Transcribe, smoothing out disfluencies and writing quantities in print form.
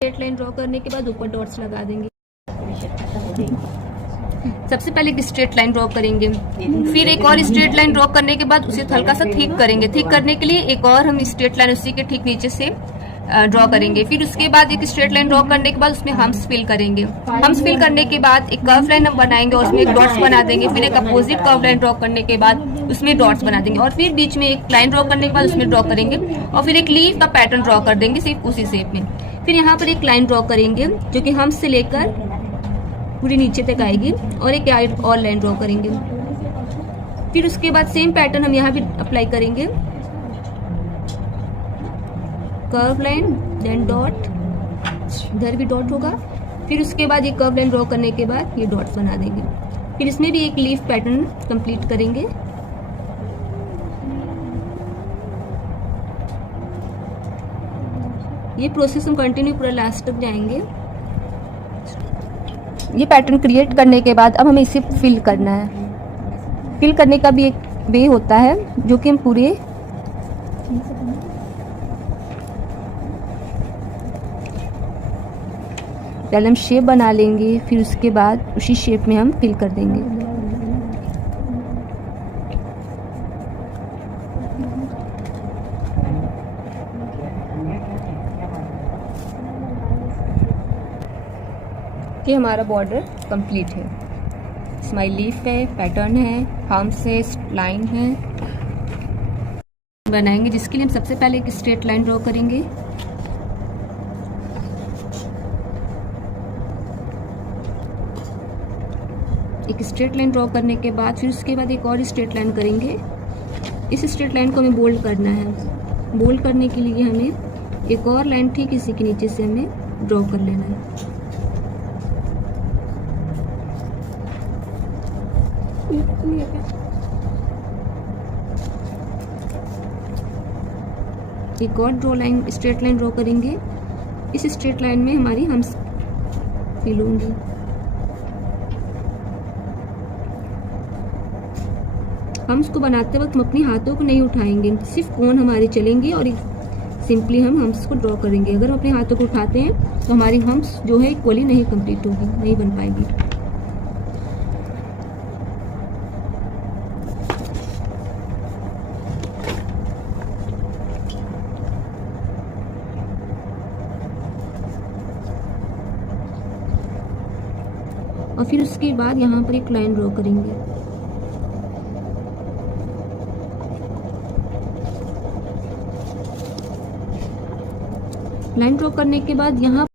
Straight line draw करने के बाद ऊपर डॉट्स लगा देंगे। सबसे पहले एक स्ट्रेट लाइन ड्रॉ करेंगे, फिर एक और स्ट्रेट लाइन ड्रॉ करने के बाद उसे हल्का सा थिक करेंगे। थिक करने के लिए एक और हम स्ट्रेट लाइन उसी के ठीक नीचे से ड्रॉ करेंगे। फिर उसके बाद एक स्ट्रेट लाइन ड्रॉ करने के बाद उसमें हम्स फिल करेंगे। हम्स फिल करने के बाद एक कर्व लाइन हम बनाएंगे और उसमें एक डॉट्स बना देंगे। फिर एक अपोजिट कर्व लाइन ड्रॉ करने के बाद उसमें डॉट्स बना देंगे और फिर बीच में एक लाइन ड्रॉ करने के बाद उसमें ड्रॉ करेंगे और फिर एक लीफ का पैटर्न ड्रॉ कर देंगे सिर्फ उसी शेप में। फिर यहाँ पर एक लाइन ड्रॉ करेंगे जो कि हम्स से लेकर पूरी नीचे तक आएगी और एक और लाइन ड्रॉ करेंगे। फिर उसके बाद सेम पैटर्न हम यहाँ भी अप्लाई करेंगे, कर्व लाइन देन डॉट, इधर भी डॉट होगा। फिर उसके बाद ये कर्व लाइन ड्रॉ करने के बाद ये डॉट्स बना देंगे। फिर इसमें भी एक लीफ पैटर्न कंप्लीट करेंगे। ये प्रोसेस हम कंटिन्यू पूरा लास्ट तक जाएंगे। ये पैटर्न क्रिएट करने के बाद अब हमें इसे फिल करना है। फिल करने का भी एक वे होता है जो कि हम पूरे पहले हम शेप बना लेंगे, फिर उसके बाद उसी शेप में हम फिल कर देंगे। ये हमारा बॉर्डर कंप्लीट है। स्माइल लीफ है, पैटर्न है, हम्स है, लाइन है बनाएंगे, जिसके लिए हम सबसे पहले एक स्ट्रेट लाइन ड्रॉ करेंगे। एक स्ट्रेट लाइन ड्रॉ करने के बाद फिर उसके बाद एक और स्ट्रेट लाइन करेंगे। इस स्ट्रेट लाइन को हमें बोल्ड करना है। बोल्ड करने के लिए हमें एक और लाइन ठीक इसी के नीचे से हमें ड्रॉ कर लेना है। एक और स्ट्रेट लाइन ड्रॉ करेंगे। इस स्ट्रेट लाइन में हमारी हम्स फिल होंगी। हम्स को बनाते वक्त हम अपने हाथों को नहीं उठाएंगे, सिर्फ कोन हमारे चलेंगे और सिंपली हम हम्स को ड्रॉ करेंगे। अगर हम अपने हाथों को उठाते हैं तो हमारी हम्स जो है इक्वली नहीं कंप्लीट होगी, नहीं बन पाएगी। और फिर उसके बाद यहाँ पर एक लाइन ड्रॉ करेंगे। लाइन ड्रॉ करने के बाद यहाँ